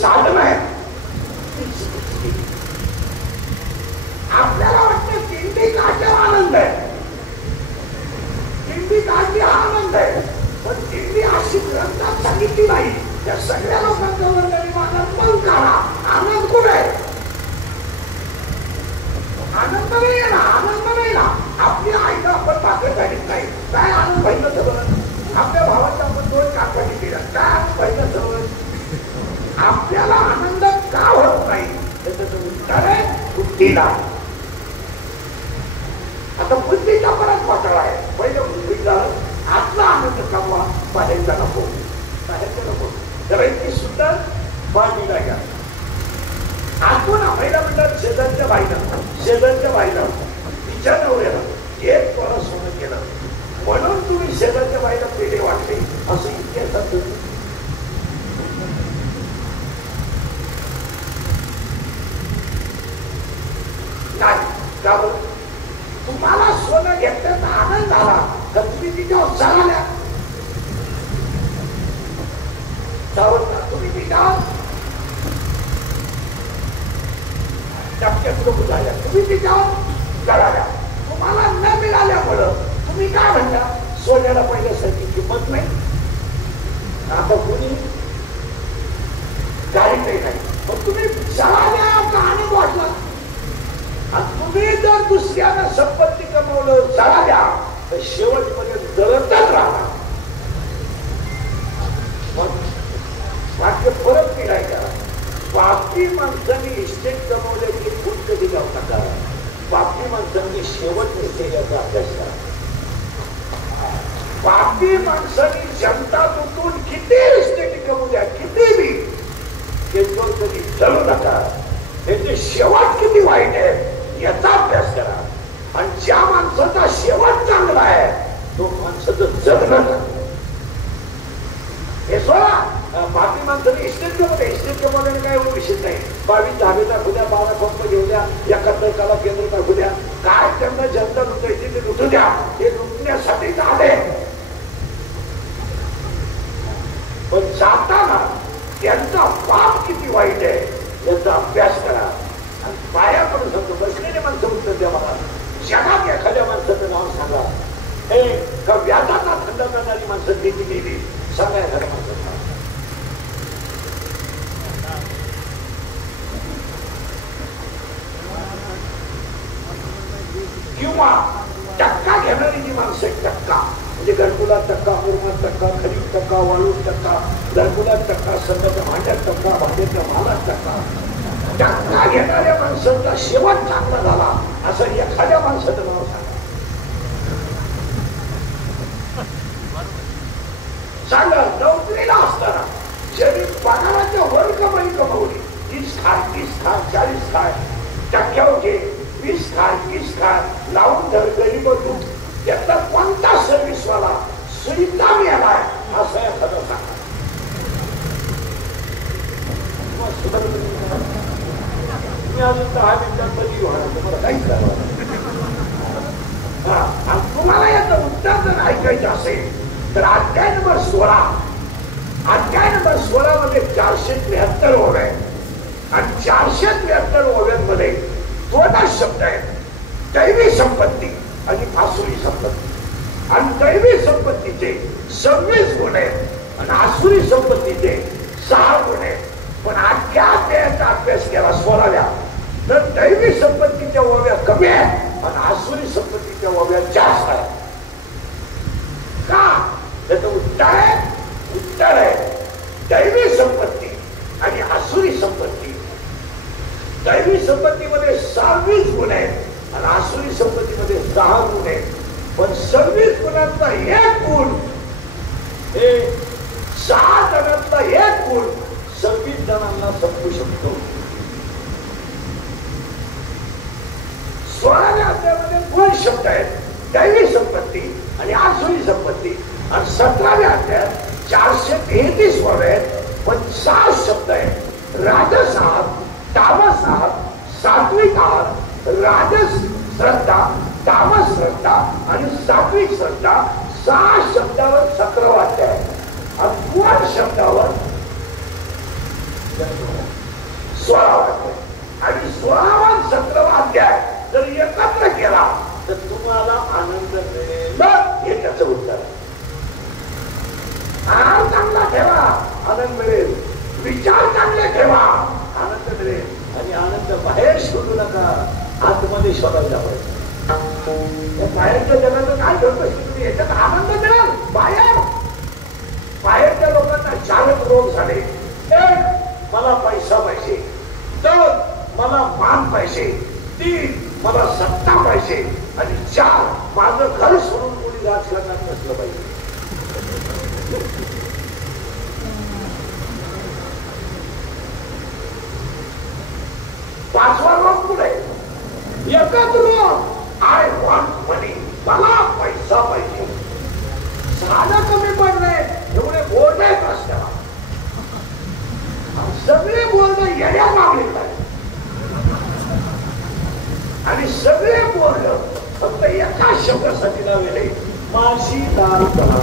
साधन आहे. आपल्याला वाटतं दिंडी काढल्यावर आनंद आहे, दिंडी काढली हा आनंद आहे, पण दिंडी अशी ग्रंथात सांगितली नाही. त्या सगळ्या लोकांच्या वर्गाने माझा मन काढा. आनंद कुठे आहे? आनंद नाही ना, आनंद नाही ना. आपली आईला आपण भाकर काढत नाही, काय आनंद पाहिलं सगळं. आपल्या भावाच्या आपण 2 कापडी केल्या, काय आनंद पाहिलं सगळं. आपल्याला आनंद का होत नाही त्याचं उत्तर आहे बुद्धीला. आता बुद्धीचा परत वाटाळा आहे. पहिलं बुद्धीला आतला आनंद कमवा, बाहेरचा नको, बाहेरचा नको. तर इतकी सुंदर बाणीला घ्या. आतून पहिला म्हणतात शेजारच्या बाईला तिच्या नवऱ्याला 1 तोळा सोनं केलं म्हणून तुम्ही शेजारच्या बाईला पेढे वाटले असं इतिहासात नाही. का बरं? तुम्हाला सोनं घेतल्याचा आनंद झाला तर तुम्ही तिच्यावर चालल्या, तुम्ही तिच्यावर झाल्या, तुम्ही तिच्यावर कराव्या. तुम्हाला न मिळाल्यामुळं तुम्ही काय म्हणता? सोन्याला पहिल्यासारखी किंमत नाही. आता कोणी काही नाही, पण तुम्ही जळाल्या आनंद वाटला. तुम्ही जर दुसऱ्यानं संपत्ती कमवलं जळाल्या तर शेवटपर्यंत जळतच राहणार. वाक्य परत केलाय करा. बाकी माणसांनी इस्टेट कमवल्याची खूप कधी जाऊ नका. बाकी माणसांनी शेवट निघेल्याचा अभ्यास करा. बाकी माणसांनी जनता लुटून किती इस्टेट कमवू द्या, किती बी त्याच्यावर कधी जळू नका. त्याचे शेवट किती वाईट आहे याचा अभ्यास करा. आणि ज्या माणसाचा शेवट चांगला आहे तो माणसाचं जगणं हे सोडा. बाकी माणसाने इस्टेट कमवल्याने काय विषय नाही. 22 धाबे टाकू द्या, 12 पंप घेऊ द्या, 71 कला केंद्र टाकू द्या, काय त्यांना जनता लुटायची ते लुटू द्या. हे लुटण्यासाठी झाले. पण जाताना त्यांचा पाप किती वाईट आहे याचा अभ्यास करा. आणि पाया पण सांगतो बसलेले माणसं उत्तर द्या. मला जगात एखाद्या माणसाचं नाव सांगा. हे का व्याजाचा धंदा करणारी माणसं किती गेली सांगा एखाद्या माणसाचं नाव. किंवा टक्का घेणारी जी माणसं, टक्का म्हणजे घरकुलात टक्का, मुरमात टक्का, खरीप टक्का, वाळू टक्का, घरकुलात टक्का, संघाच्या भांड्यात टक्का, भांड्याच्या मालात टक्का. टक्का घेणाऱ्या माणसाचा शेवट चांगला झाला असं एखाद्या माणसाचं नाव सांगा. नोकरीला असताना जरी पगाराच्या वर कमवली 30 खाय, 30 खाय, 40 खाय, टक्क्यावर घे, 20 खाय, 30 खाय लावून धर गरीब तू. त्यातला कोणता सर्व्हिसवाला सुविधा मिळालाय असं एखादं सांगा. अजून 10 मिनिटांमध्ये होणार तुम्हाला काहीच करावं. तुम्हाला याचं उत्तर जर ऐकायचं असेल तर अध्याय नंबर 16 मध्ये 473 ओव्या आहेत आणि 473 ओव्यांमध्ये 2 शब्द आहेत. दैवी संपत्ती आणि आसुरी संपत्ती. आणि दैवी संपत्तीचे 26 गुण आहेत आणि आसुरी संपत्तीचे 6 गुण आहेत. पण अख्ख्या अध्यायाचा अभ्यास केला 16व्या तर दैवी संपत्तीच्या ओव्या कमी आहेत आणि आसुरी संपत्तीच्या ओव्या जास्त आहेत. का? त्याचं उत्तर आहे दैवी संपत्ती आणि आसुरी संपत्ती. दैवी संपत्तीमध्ये 26 गुण आहेत आणि आसुरी संपत्तीमध्ये 6 गुण आहेत. पण 26 गुणांचा 1 गुण हे 6 जणांचा 1 गुण 26 जणांना संपू शकतो. 16व्या अध्यायामध्ये 2 शब्द आहेत. दैवी संपत्ती आणि आसुरी संपत्ती. आणि 17व्या अध्यायात 433 ओव्या आहेत पण 6 शब्द आहेत. राजस आहात, तामस आहात, सात्विक आहात, राजस श्रद्धा, तामस श्रद्धा आणि सात्विक श्रद्धा. 6 शब्दावर 17 अध्याय आणि 2 शब्दावर 16 आणि 16वा 17वा अध्याय जर एकत्र केला तर तुम्हाला आनंद मिळेल हे त्याचं उत्तर. आहार चांगला ठेवा आनंद मिळेल, विचार चांगले ठेवा आनंद मिळेल. आणि आनंद बाहेर शोधू नका, आतमध्ये शोधायला पाहिजे. बाहेरच्या जगाचं काय करतोय तुम्ही? याच्यात आनंद मिळेल. बाहेरच्या लोकांना 4 रोग झाले. एक, मला पैसा पाहिजे. 2, मला मान पाहिजे. 3, मला सत्ता पाहिजे. आणि 4, माझं घर सोडून कोणी राजकारणात नसलं पाहिजे. पाचवा रोग पुढे एकच रोग, आय वॉन्ट मनी, मला पैसा पाहिजे. साधं कमी पडले एवढे बोलणे रस्त्याला, सगळे बोलणं येण्या मागले आणि सगळे बोलणं फक्त एका शब्दासाठी लावले, माझी दार करा.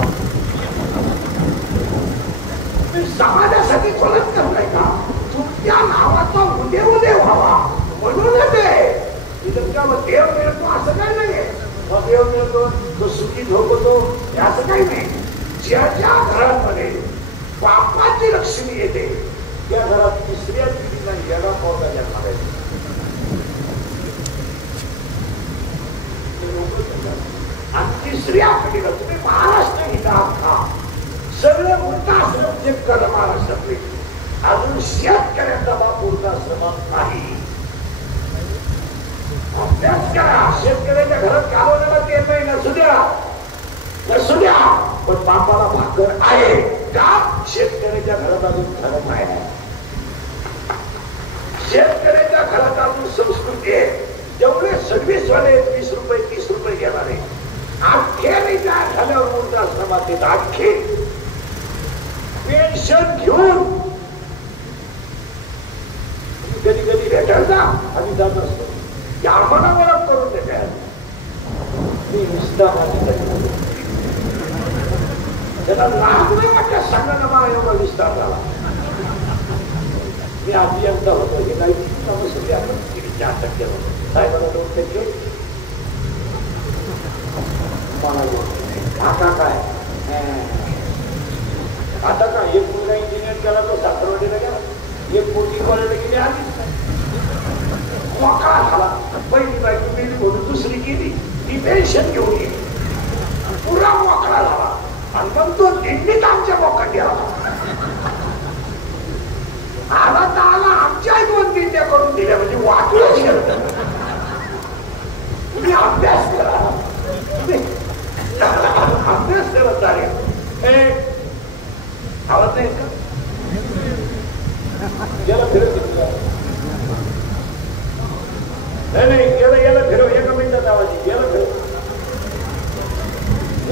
तुम्ही समाजासाठी फलत करताय का? तुमच्या नावाचा उदय व्हावा म्हणून देव मिळतो असं काही नाहीये. देव मिळतो तो सुखी झोपतो असं काही नाही. ज्याच्या घरामध्ये बापाची लक्ष्मी येते त्या घरात तिसऱ्या पिढीला येणा पौधा जन्माला येतो. आणि तिसऱ्या पिढीला तुम्ही महाराष्ट्र घेता का सगळे मोठा आश्रम चेक करा महाराष्ट्रातले. अजून शेतकऱ्यांचा बाप वृद्धाश्रमात नाही. अभ्यास करा. शेतकऱ्याच्या घरात कालवण्याला ते नाही नसू द्या, पण बापाला भाकर आहे का? शेतकऱ्याच्या घरात अजून धर्म आहे. शेतकऱ्याच्या घरात अजून संस्कृती आहे. जेवढे सर्व्हिस वाले 20 रुपये 30 रुपये घेणारे अख्खे रिटायर झाल्यावर वृद्धाश्रमात येत. अख्खे पेन्शन घेऊन कधी कधी भेटायचा आम्ही जात असतो. आम्हाला ओळख करून देतात. मी नुसता त्याला लाभ नाही वाटत सांगणं मला एवढा विस्तार झाला. मी अभियंता होतो हे काही सगळे आपण 4% होतो. साहेबांना 2% आता काय एक मुलगा इंजिनियर केला तो साखरवाडीला गेला, एक मोठी कॉलेजला गेली आली मोकळा झाला. पहिली बायको गेली म्हणून दुसरी गेली, ती पेन्शन घेऊन गेली, पुरा मोकळा झाला. आणि मग तो दिंडीत आमच्या मोकात गेला. आला तर आला, आमच्या 2 दिंड्या करून दिल्या म्हणजे वाटलंच गेलं. तुम्ही अभ्यास करा, अभ्यास करत चालेल. आवाज नाही का? याला फिरत नाही, याला फिरव. एका मिनिटात आवाज याला फिरव.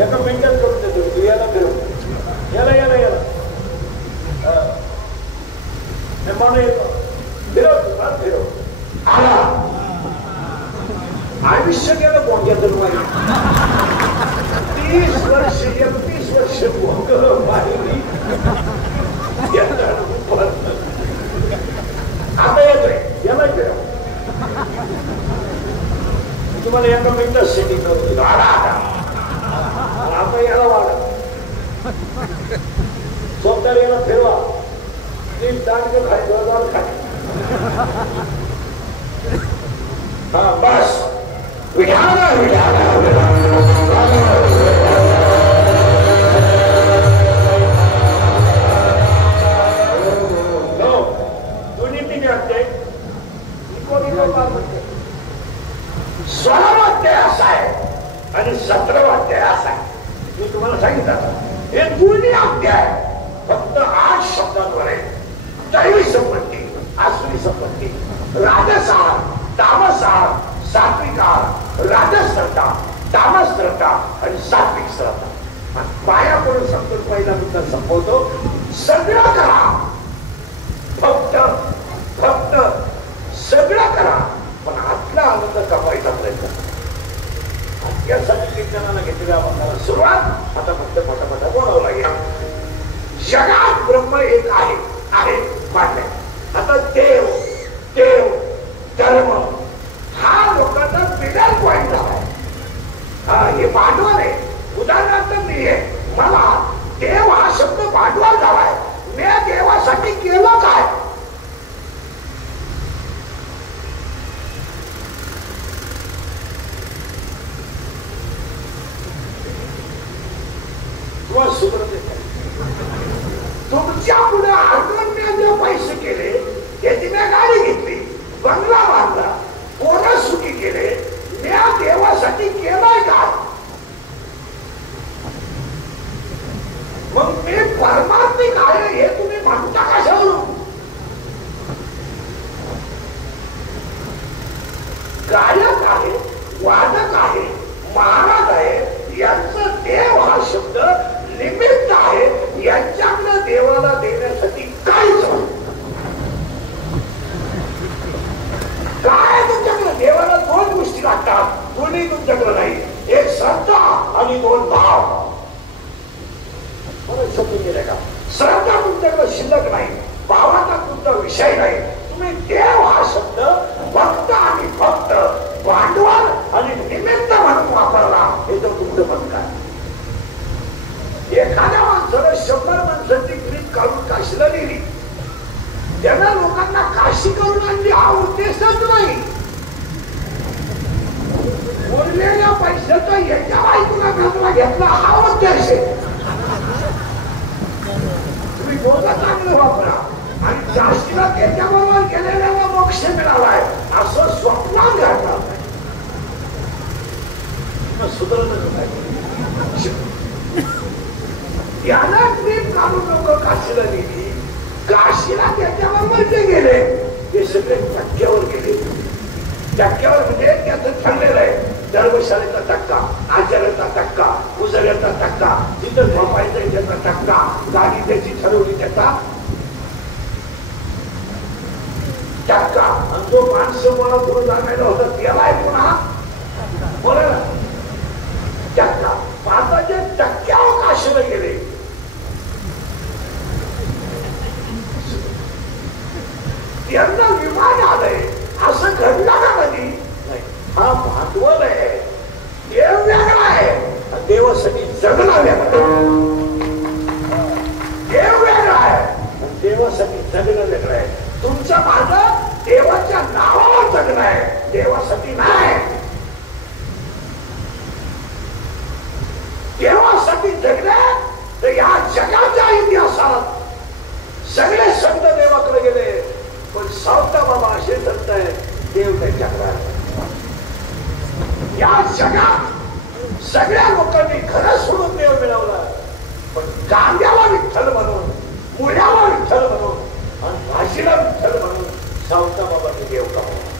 एका मिनिटात करून देतो तू. याला फिरव. याला याला याला फिरव फिरव. आला आयुष्य गेलं बोंग्यात. 30 वर्ष 31 वर्ष बोंग पाहिली. आता येतोय. याला फिरव. तुम्हाला एका मिनिटात सेटिंग करून दिलं. आता याला वाढत स्वतः याला फिरवा. दांडगे खाली हा बस. विधाना दोन्ही 3 अध्याय 16वा अध्याय असा आहे आणि 17वा अध्याय असा आहे. मी तुम्हाला सांगितलं हे दोन्ही अध्याय फक्त 8 शब्दांवर आहे. दैवी संपत्ती, आसुरी संपत्ती, राजसार, तामसार, सात्विकार, राजश्रद्धा, तामश्रद्धा आणि सात्विक श्रद्धा. पाया करून सांगतो. पहिला मुद्दा संपवतो. सगळं करा, फक्त सगळं करा, पण आतला आनंद कमायचा प्रयत्न करा. त्यासाठी कीर्तनाला घेतलेल्या आम्हाला सुरुवात आता फक्त पटापटा बोलावं लागेल. जगात ब्रह्म एक आहे मान्य. आता देव देव धर्म हा लोकांना बिगर पॉइंट झालाय. हे भांडवल आहे. उदाहरणार्थ मी मला देव हा शब्द भांडवल झालाय. मी देवासाठी केलं काय? तुमच्या पुढे आगमनाचे पैसे केले, त्याची मी गाडी घेतली, बंगला बांधला, पोरं सुखी केले. मी देवासाठी केलंय काय? मग मी परमात्मिक आहे हे तुम्ही म्हणता कशावरून? गायक आहे, वादक आहे, महाराज आहे, यांचं देव हा शब्द निमित्त आहे. यांच्याकडे देवाला देण्यासाठी काहीच काय तुमच्याकडे? देवाला दोन गोष्टी लागतात, दोन्ही तुमच्याकडे नाही. एक श्रद्धा आणि दोन भाव. समजून गेले का? श्रद्धा तुमच्याकडे शिल्लक नाही, भावाचा तुमचा विषय नाही. तुम्ही देव हा शब्द भक्त आणि भक्त, भांडवल आणि निमित्त म्हणून वापरला. हे तर तुमचं पण काय? एखाद्या माणसानं 100 माणसांची ट्रीप काढून काशीला नेली, त्यांना लोकांना काशी करून आणली हा उद्देशच नाही. उरलेल्या पैशाचा याच्या बायकोला घातला घेतला हा उद्देश आहे. तुम्ही बोलता चांगलं वापरा आणि काशीला त्याच्याबरोबर गेलेल्याला मोक्ष मिळालाय असं स्वप्नात घडणार नाही. याला ट्रीप काढून लोक काशीला गेली. काशीला त्याच्याबरोबर जे गेले ते सगळे टक्क्यावर गेले. टक्क्यावर म्हणजे त्याचं ठरलेलं आहे. धर्मशाळेचा टक्का, आचार्याचा टक्का, उजळ्याचा टक्का, जिथं झोपायचं त्याचा टक्का, गाडी त्याची ठरवली त्याचा टक्का. आणि जो माणसं मला पुढे जाणायला होता त्यालाय पुन्हा बोला ना टक्का. आता जे टक्क्यावर काशीला गेले त्यांना विमान आलंय असं घडलं का कधी? हा भांडवल आहे. देव वेगळा आहे, देवासाठी जगणं वेगळं. देव वेगळा आहे, देवासाठी जगणं वेगळं आहे. तुमचं माझं देवाच्या नावावर जगणं आहे, देवासाठी नाही. देवासाठी जगणं तर या जगाच्या इतिहासात सगळे संत देवाकडे गेले, पण सावता बाबा असे संत आहे देव त्यांच्याकडे. या जगात सगळ्या लोकांनी खरं सोडून देव मिळवला, पण कांद्याला विठ्ठल म्हणून, मुळ्याला विठ्ठल म्हणून आणि भाषेला विठ्ठल म्हणून सावता बाबांनी देव कमवला.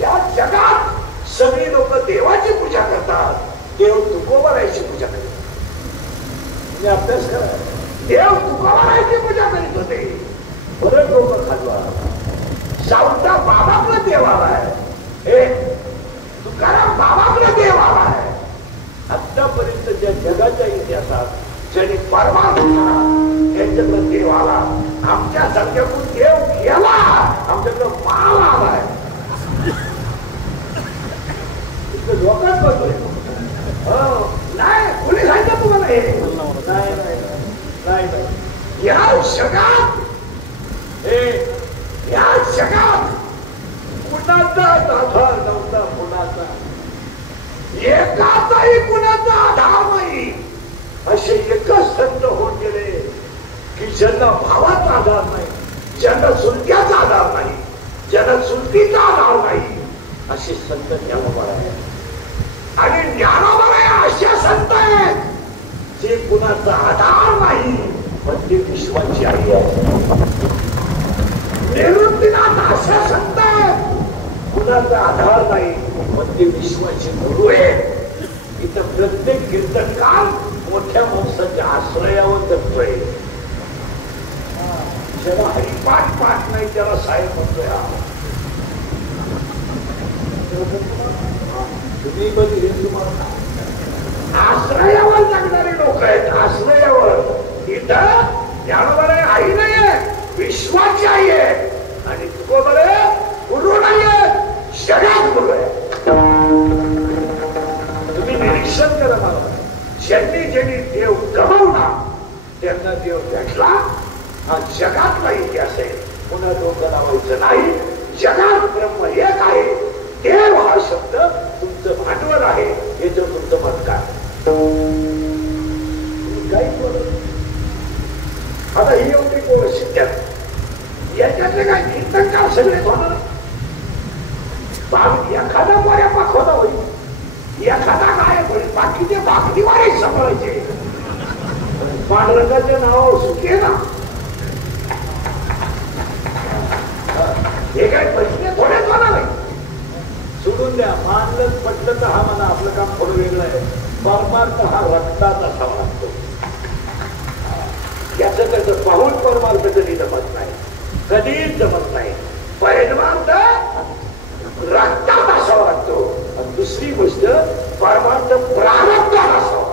या जगात सगळी लोक देवाची पूजा करतात, देव तुकोबारायची पूजा करतात. म्हणजे अभ्यास करा. देव तुकोबारायची पूजा करीत होते, परत लोक खाल्ला. सावता बाबाकडे देव आलाय, हे तुकाराम बाबाकडे देव आलाय. आतापर्यंत ज्या जगाच्या इतिहासात ज्यांनी परमात्मा त्यांच्याकडे देव आला, आमच्या संख्यातून देव गेला, आमच्याकडे माल आलाय. लोकांच बघतोय नाही, कोणी सांगितलं तुम्हाला हे? नाही. या जगात या जगात कुणाचा आधार नव्हता, कुणाचा एकाचाही कुणाचा आधार नाही. असे एकच संत होऊन गेले की ज्यांना भावाचा आधार नाही, ज्यांना चुलत्याचा आधार नाही, ज्यांना चुलतीचा आधार नाही, असे संत ज्ञानोबा आहेत. आणि ज्ञानोबा असे संत आहेत जे कुणाचा आधार नाही, पण ते विश्वाची आई आहे. निवृत्तीनाथ असे संत आहेत कुणाचा आधार नाही, पण ते विश्वाचे गुरु आहेत. इथं प्रत्येक कीर्तनकार मोठ्या माणसाच्या आश्रयावर जगतोय. ज्याला हरिपाठ पाठ नाही त्याला साहेब म्हणतोय. तुम्ही कधी आश्रयावर जगणारे लोक आहेत. आश्रयावर इथं ज्ञानोबा आई नाहीये, विश्वाची आई आहे. त्यांना देव भेटला. हा जगातला इतिहास आहे, पुन्हा डोकं लावायचं नाही. जगात ब्रह्म एक आहे. देव हा शब्द तुमचं भांडवल आहे. याचं तुमचं मत काय? काहीच बोलत. आता ही एवढी गोष्ट शिकतात, याच्यातले काय कीर्तनकार सगळे होणार. एखादा बऱ्या पाखवता होईल, एखादा काय होईल, बाकीचे बाकरीवारे सांभाळायचे. पांडुरंगाचे नाव सुखे ना, हे काय पैसे थोडेच होणार नाही. सोडून द्या. मानलं पटलं तर हा म्हणा, आपलं काम थोडं वेगळं आहे. परमार्थ हा रक्तात असावा लागतो. याचं त्याचं पाहून परमार्थ कधी जमत नाही, कधीच जमत नाही. परमार्थ रक्तात असावा लागतो. आणि दुसरी गोष्ट, परमार्थ प्रारब्धात असावा.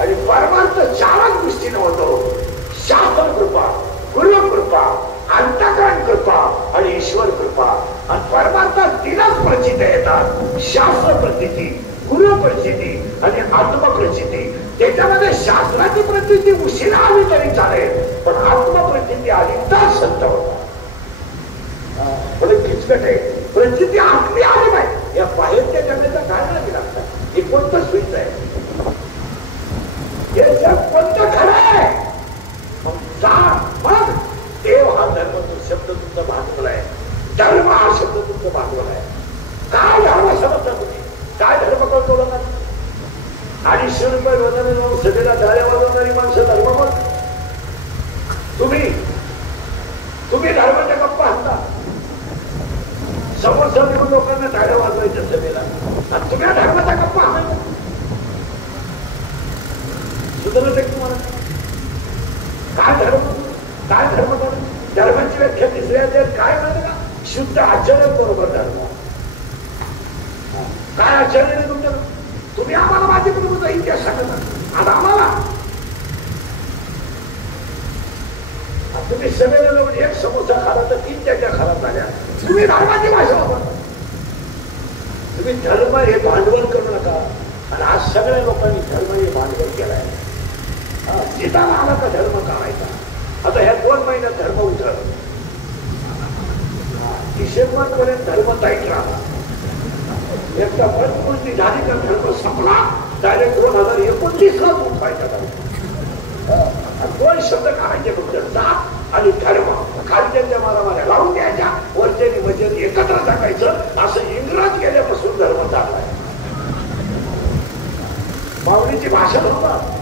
आणि परमार्थ चारच गोष्टीनं होतो: शास्त्र कृपा, गुरु कृपा, अंतःकरण कृपा आणि ईश्वर कृपा. आणि परमार्थात तीनच प्रचिती येतात: शास्त्र प्रचिती, गुरु प्रचिती आणि आत्मप्रचिती. त्याच्यामध्ये शास्त्राची प्रचिती उशिरा आली तरी चालेल, पण आत्मप्रचिती आली तर संत होता. किचकट आहे. प्रचिती आतली आली पाहिजे. या बाहेरच्या जगाचा काय नाही लागतात. हे कोणतं स्विच आहे? हे जग कोणतं खरं आहे? मग देव हा धर्म शब्द तुमचा भांडवल आहे. धर्म हा शब्द तुमचं भांडवल आहे. काय धर्म समजता तुम्ही? काय धर्म करतो लोकांना? 250 रुपये वजन जाऊन सभेला टाळ्या वाजवणारी माणसं धर्म बोल. तुम्ही धर्माच्या गप्पा आणता. समोर समोर लोकांना टाळ्या वाजवायच्या सभेला, आणि तुम्ही धर्माच्या गप्पा आणायचा. सुधारत आहे तुम्हाला? काय धर्म? काय धर्म करून? धर्माची व्याख्या तिसऱ्या अध्यायात काय माहिती का? शुद्ध आचरण बरोबर धर्म. काय आचरण आहे तुमचं? तुम्ही आम्हाला माझी कुटुंबाचा इतिहास सांगता. आता आम्हाला तुम्ही सगळे लोक एक समोसा खाला तर 3 त्याच्या खराब झाल्या. तुम्ही धर्माची भाषा वापरता. तुम्ही धर्म हे भांडवल करू नका. आणि आज सगळ्या लोकांनी धर्म हे भांडवल केलाय. जिताला आला का धर्म काढायचा. आता ह्या 2 महिन्यात धर्म उठल. डिसेंबर पर्यंत धर्म टाईट राहला. एकदा भरपूर झाली का धर्म संपला. डायरेक्ट 2029 लाच उठवायचा. 2 शब्द काढायचे फक्त: जात आणि धर्म. खालच्या मारामाऱ्या लावून द्यायच्या, वरच्यानी म्हणजे एकत्र टाकायचं. असं इंग्रज गेल्यापासून धर्म चाललाय. माऊलीची भाषा बरोबर.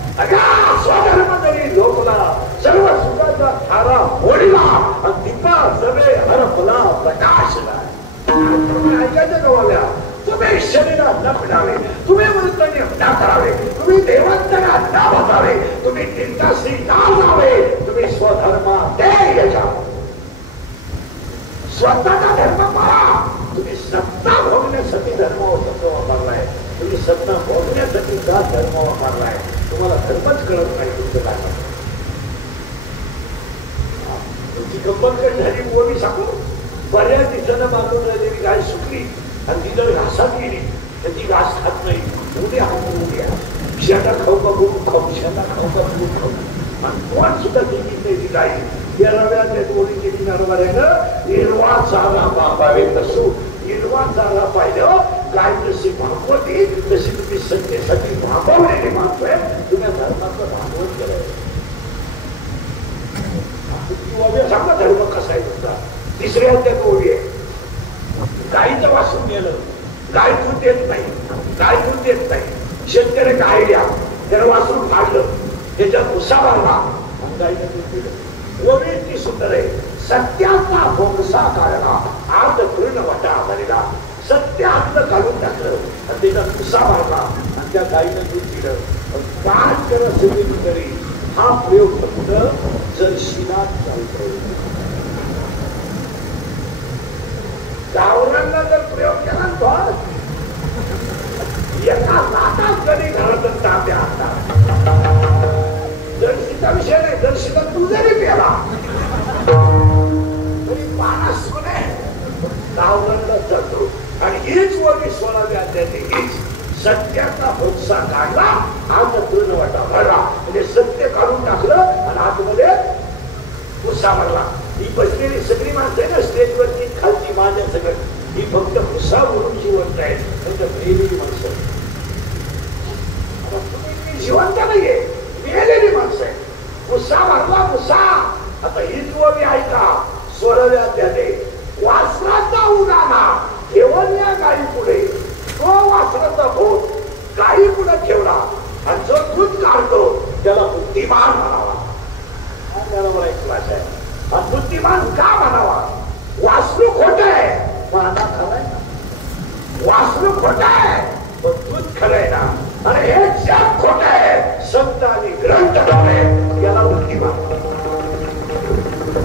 स्वधर्म जरी लोकला, सर्व सुखाचा थारा ओढला, आणि दीपा सवे हरपला प्रकाशला. तुम्ही ऐकायचं गवाव्या. तुम्ही शरीरात न फिरावे, तुम्ही मृत्यूने न करावे, तुम्ही देवांतना न बसावे, तुम्ही चिंताश्री ना जावे, तुम्ही स्वधर्म ध्येय जावे. स्वतःचा धर्म पाळा. तुम्ही सत्ता भोगण्यासाठी धर्म वापरलाय. तुम्ही सत्ता भोगण्यासाठी का धर्म वापरलाय? तुम्हाला धर्मच कळत नाही तुमचं काय. तुमची गंमत कधी झाली ओवी सांगू. बऱ्याच दिवसानं बांधून राहिलेली गाय सुकली आणि ती जर घासात गेली तर ती घास खात नाही. उद्या उद्या शेता खाऊ का गुरु खाऊ, शेता खाऊ का गुरु खाऊ. आणि कोण सुद्धा केली नाही ती गाय. 11व्या ओळी केली नरवाऱ्यानं. हिरवा चारा बाबावे नसू. हिरवा चारा पाहिलं. गाय जशी भागवती तशी तुम्ही सत्तेसाठी भागवलेली मानतोय. तुम्ही धर्माचं भागवत केलंय. सांगा धर्म कसा आहे तुमचा. 3ऱ्या अध्यायात ओळी आहे. गायीचं वासून गेलं. गाय दूध देत नाही. गाय दूध देत नाही. शेतकरी गाय द्या. त्याला वासून काढलं, त्याच्यात भुसा भरला आणि गायीनं दूध दिलं. ओळी ती सुंदर आहे. सत्याचा भोगसा काढला, आज पूर्ण वाटा आलेला. सत्य आतलं काढून टाकलं आणि त्याचा भुसा भरला आणि त्या गायीनं दूध दिलं. काय करा सगळी तरी हा प्रयोग फक्त जर्शीनात चालतो. गावरांना जर प्रयोग केला तर एका लाटात जरी घरातच ताब्या आणतात. जर्शीचा विषय नाही. जर्शीला तू जरी प्याला तरी पाना सोने गावरांना जातो. आणि हीच वगैरे 16व्या अध्यायाची हीच सत्याचा भोगसा काढला, आज पूर्ण वाटा भरला. म्हणजे सत्य काढून टाकलं आणि आतमध्ये भुस्सा मारला. ही बसलेली सगळी माणसं आहे ना स्टेजवरची खालची माझ्या सगळं ही फक्त भुस्सा म्हणून जिवंत आहे. मेलेली माणसं जिवंत नाहीये, मेलेली माणसं आहे. भुस्सा मारला भुस्सा. आता ही ओवी ऐका सोडव्या त्याने वासराचा उडाला ठेवून या गाई पुढे. तो वासराचा भोत गाई पुढे ठेवला आणि जो दूध काढतो त्याला बुद्धिमान म्हणावा. बरोबर एक क्लास आहे. बुद्धिमान का म्हणावा? वासरू खोट आहे पण आता खरंय ना. वासरू खोट आहे पण दूध खरंय ना. आणि हे जग खोट आहे संत आणि ग्रंथ आहे याला बुद्धिमान.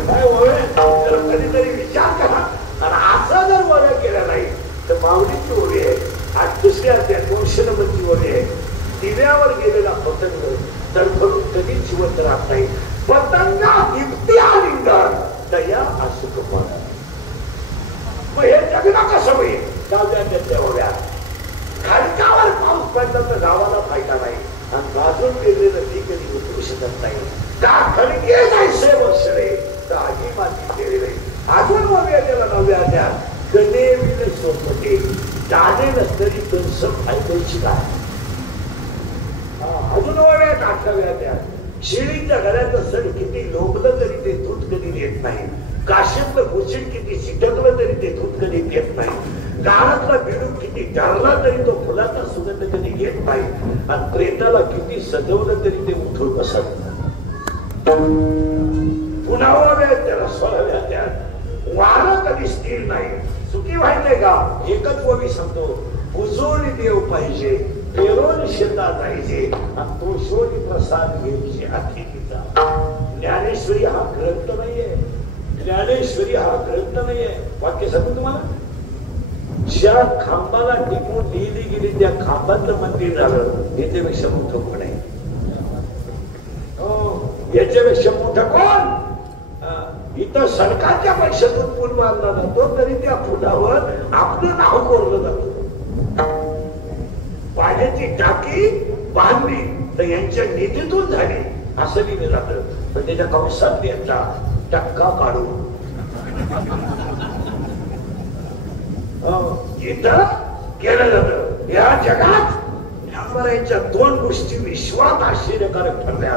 काय ओळे तर कधीतरी विचार करा. आणि असं जर ओळख केलं नाही तर माऊलीची ओळी आहे. आज दुसऱ्या त्या 200 नंबरची ओळी आहे. दिव्यावर गेलेला पतंग तडफडून कधीच जिवंत राहत नाही. पतंगा दिप्ती आलिंगन दया असुख पण. मग हे जगणं कसं होईल? जाऊया त्याच्या ओव्यात. खडकावर पाऊस पडला तर गावाला फायदा नाही आणि बाजून गेलेलं ती कधी उतरू शकत नाही. का खडके जायचे वर्षरे तर आधी माती केलेले. अजून ओव्या त्याला नव्या द्या. गणे विल सोपते दाणे नसतरी कंस फायद्याची काय. अजून ओव्या टाकाव्या त्या. शिळीच्या घराचं सण किती लोंबलं तरी ते दूध कधी देत नाही. काशीतलं भुशीण किती चिटकलं तरी ते दूध कधी देत नाही. दारातला बिडूक किती धरला तरी तो फुलाचा सुगंध कधी घेत नाही. आणि प्रेताला किती सजवलं तरी ते उठून बसत नाही. पुन्हा ओव्या त्याला सोडव्या त्या. वारं कधी स्थिर नाही. चुकी व्हायचंय का? एकच ओवी सांगतो. उजोळी देव पाहिजे पेरोन शेता जायचे आणि तो शोध प्रसाद घ्यायचे अतिथीचा. ज्ञानेश्वरी हा ग्रंथ नाहीये. ज्ञानेश्वरी हा ग्रंथ नाहीये. वाक्य सांगू तुम्हाला. ज्या खांबाला टिकून लिहिली गेली त्या खांबाचं मंदिर झालं. याच्यापेक्षा मोठं कोण आहे? याच्यापेक्षा मोठं कोण? इथं सरकारच्या पैशातून पूल मारला जातो तरी त्या पुलावर आपलं नाव कोरलं जातं. पाण्याची टाकी बांधली तर यांच्या निधीतून झाली असं लिहिलं जातं. पण त्याच्या कंसात यांचा टक्का काढून इथं केलं जातं. या जगात ज्ञानवरांच्या 2 गोष्टी विश्वात आश्चर्यकारक ठरल्या.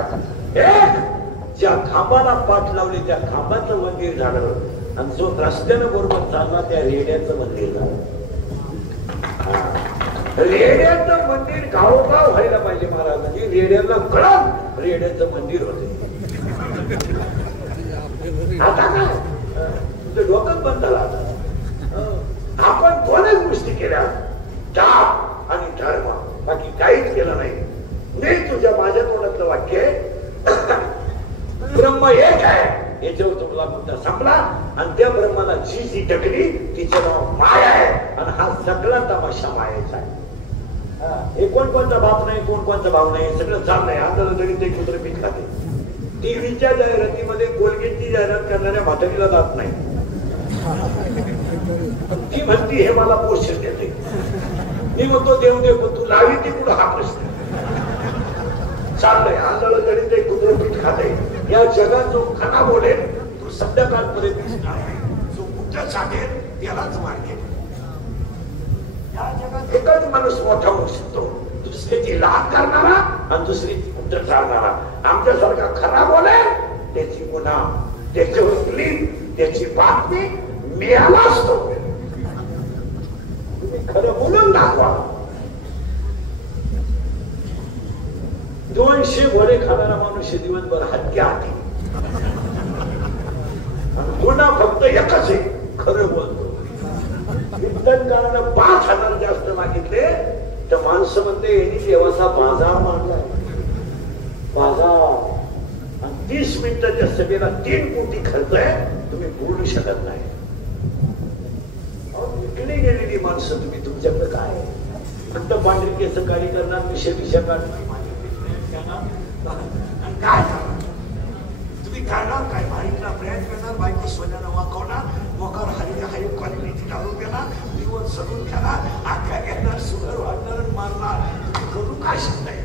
एक, ज्या खांबाला पाठ लावली त्या खांबाचं मंदिर झालं आणि जो रस्त्यानं बरोबर चालला त्या रेड्याचं मंदिर झालं. रेड्याचं मंदिर गावोगाव व्हायला पाहिजे महाराजांनी. रेड्याला कळत रेड्याचं मंदिर होते. आता काय तुझं डोकं बंद झालं. आता आपण 2च गोष्टी केल्या, जाप आणि धर्म. बाकी काहीच केलं नाही. नाही तुझ्या माझ्या तोंडातलं वाक्य ब्रह्म एक आहे याच्यावर तुला मुद्दा संपला. आणि त्या ब्रह्माला जी टकली तिचं नाव माया आहे आणि हा सगळा तमाशा मायाचा आहे. हे कोणचा बाप नाही कोणचा भाव नाही सगळं चाललंय. आता तरी ते कुत्र पीठ खाते. टीव्हीच्या जाहिरातीमध्ये कोलगेटची जाहिरात करणाऱ्या म्हातारीला जात नाही. ती म्हणती हे मला पोषण देते. मी म्हणतो देऊ दे पण तू लावी ती कुठं हा प्रश्न चाललंय. आंधळ तरी ते कुत्र पीठ खाते. या जगात जो खना बोलेल तो संध्याकाळपर्यंत दिसणार नाही. जो कुठं सांगेल त्यालाच मार्गेल. या जगात एकच माणूस मोठा होऊ शकतो. दुसऱ्याची लाभ करणारा आणि दुसरीची कुठं चालणारा. आमच्यासारखा खरा बोलेल त्याची गुन्हा त्याच्यावर क्लीन त्याची बातमी मिळाला असतो. तुम्ही खरं बोलून दाखवा. 200 घोडे खाणारा माणूस दिवसभर हत्या आहे. गुन्हा फक्त एकच आहे खरं बोलतो. कीर्तनकारानं 5000 जास्त मागितले तर माणसं म्हणते यांनी देवाचा बाजार मांडलाय. बाजार. 30 मिनिटाच्या सभेला 3 कोटी खर्च आहे. तुम्ही बोलू शकत नाही. विकली गेलेली माणसं तुम्ही तुमच्याकडे काय फक्त पांढरी केस काळी करणार विषय काढणार काय तुम्ही करणार काय? बाईकला प्रयत्न करणार बायको सोन्याला वाकवणार मोकर हाय क्वालिटी घालून देणार दिवस सगून घेणार आख्या घेणार सुगर वाढणार आणि मारणार. तुम्ही करू काय शकताय?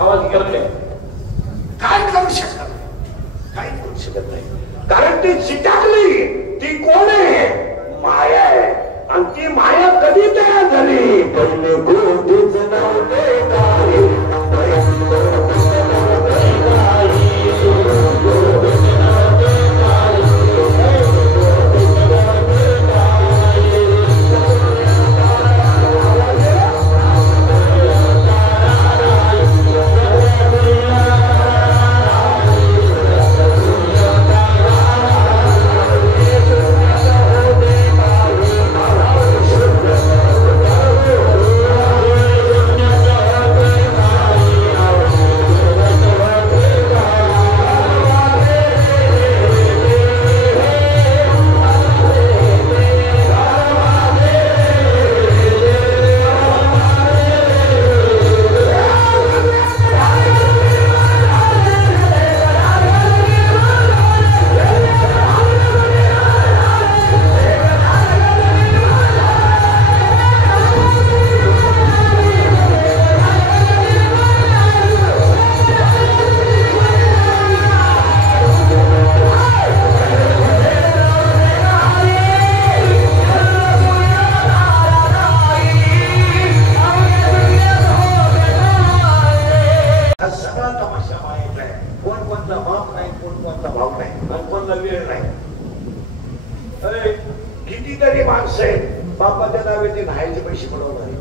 आवाज गेला काय करू शकत काय करू शकत नाही कारण ती चिटाकली ती कोण आहे माया आहे आणि ती माया कधी तयार झाली पहिले गोटीच नव्हते काही कितीतरी माणसं आहेत बापाच्या नावाचे न्हायचे पैसे पडवणारे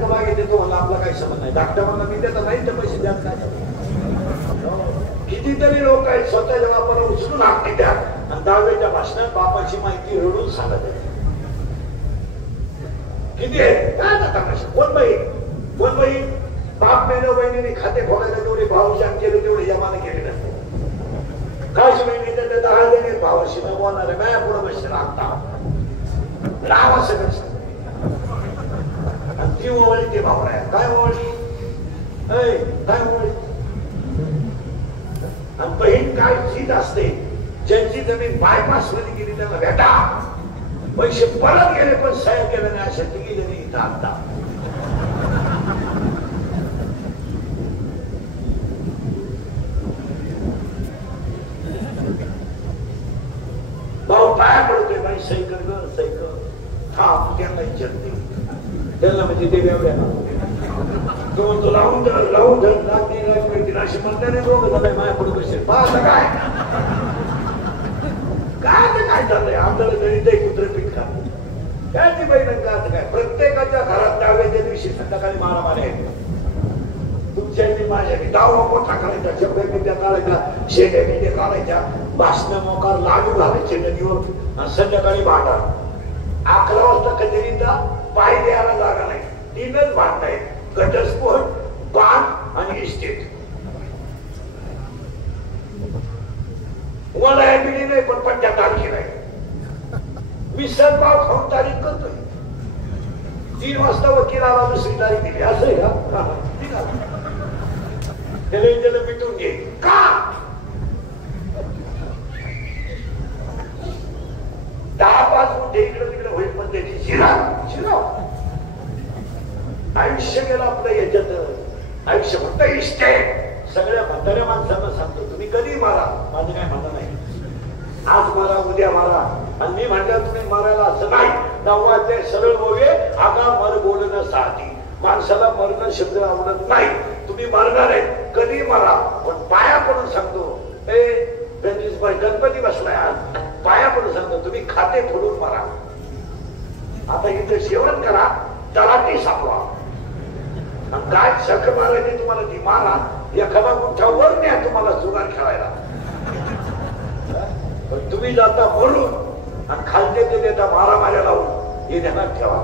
मागितले तुम्हाला आपला काही संबंध नाही धाकटा मला मी देता नाही तर पैसे द्यात काय कितीतरी लोक आहेत स्वतःच्या बापाला उचलून हात द्या आणि दहावीच्या भाषणात बापाची माहिती रडून सांगत आहे किती आहे काय तमाशा कोण बाई बाप मेलो बहिणीने खाते खोलायला जेवढे भावशान केले तेवढे जमाने केले नसते काश बहिणी तर 10 जणी भावाशी न बोलणारे माझ्या पुढे बसले रागता राव असं कसं ती ओळी ते भाऊ आहे काय ओळी काय ओळी आणि बहीण काय चीज असते ज्यांची जमीन बायपास मध्ये गेली त्यांना भेटा पैसे परत गेले पण सह्या केलं नाही अशा तिघी जणी इथं आता भाऊ पाया पडतोय बाई सही कर ग सही कर हा त्यांना इच्छा त्याला म्हणजे ते वेगळ्या तो लावून धर अशी म्हणल्याने दोघं झालंय माझ्या पुढे बसेल पाहता काय काय चाललंय आमच्याला घरी ते कुत्रे पीठ खात काय ते बैठक काय प्रत्येकाच्या घरात दहाव्याच्या दिवशी संध्याकाळी मारामारी आहे तुमच्या माझ्या डावा मोठा करायचा शब्द काढायचा शेट्या बिट्या काढायच्या भाषण मोकार लाडू घालायचे नदीवर संध्याकाळी भांडा 11 वाजता कचेरीचा पाय द्यायला जागा नाही 3च भांडण आहेत घटस्फोट बाण आणि इस्टेट मला ऍबिली नाही पण पट्ट्या तारखे नाही मी सद्भाव खाऊन तारीख करतोय 3 वाजता वकिलाला दुसरी तारीख दिली असं आहे का त्याला मिटून घे का दहा पाच मोठे इकडे तिकडे होईल पण त्याची शिराव आयुष्य गेलं आपलं याच्यात आयुष्य फक्त इस्टेट सगळ्या म्हाताऱ्या माणसांना सांगतो तुम्ही कधी मारा माझं काय म्हणणं नाही आज मारा उद्या मारा आणि मी म्हटलं तुम्ही मारायला असं नाही नव्वाचे सरळ होवे आगा मर बोलणं साधी माणसाला मरणं शब्द आवडत नाही तुम्ही मरणार आहे कधी मारा पण पाया पडून सांगतो गणपती बसलाय आज पाया पडून सांगतो तुम्ही खाते फोडून मारा आता इथे जेवण करा तलाठी सापवा काय शक मारायची तुम्हाला ती मारा एखादा गुंठावर न्या तुम्हाला जुगार खेळायला तुम्ही जाता म्हणून आणि खालते ते देता मारामाऱ्या लावून हे ध्यानात ठेवा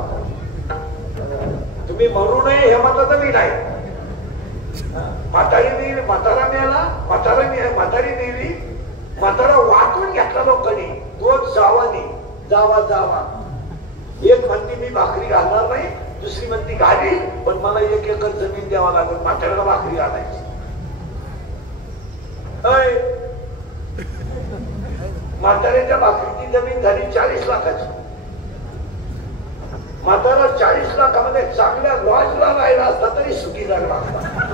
तुम्ही मरू नये हे मताचं मी नाही म्हातारी मेली म्हातारा मिळाला म्हातारी मेली म्हातारा वाटून घेतला लोकांनी 2 जावानी जावा एक म्हणती मी भाकरी घालणार नाही दुसरी म्हणती घालील पण मला 1 एकर जमीन द्यावा लागेल म्हाताऱ्याला भाकरी घालायची म्हाताऱ्याच्या भाकरीची जमीन झाली 40 लाखाची म्हातारा 40 लाखामध्ये चांगल्या लॉजला राहिला असता तरी सुखी झाला असता.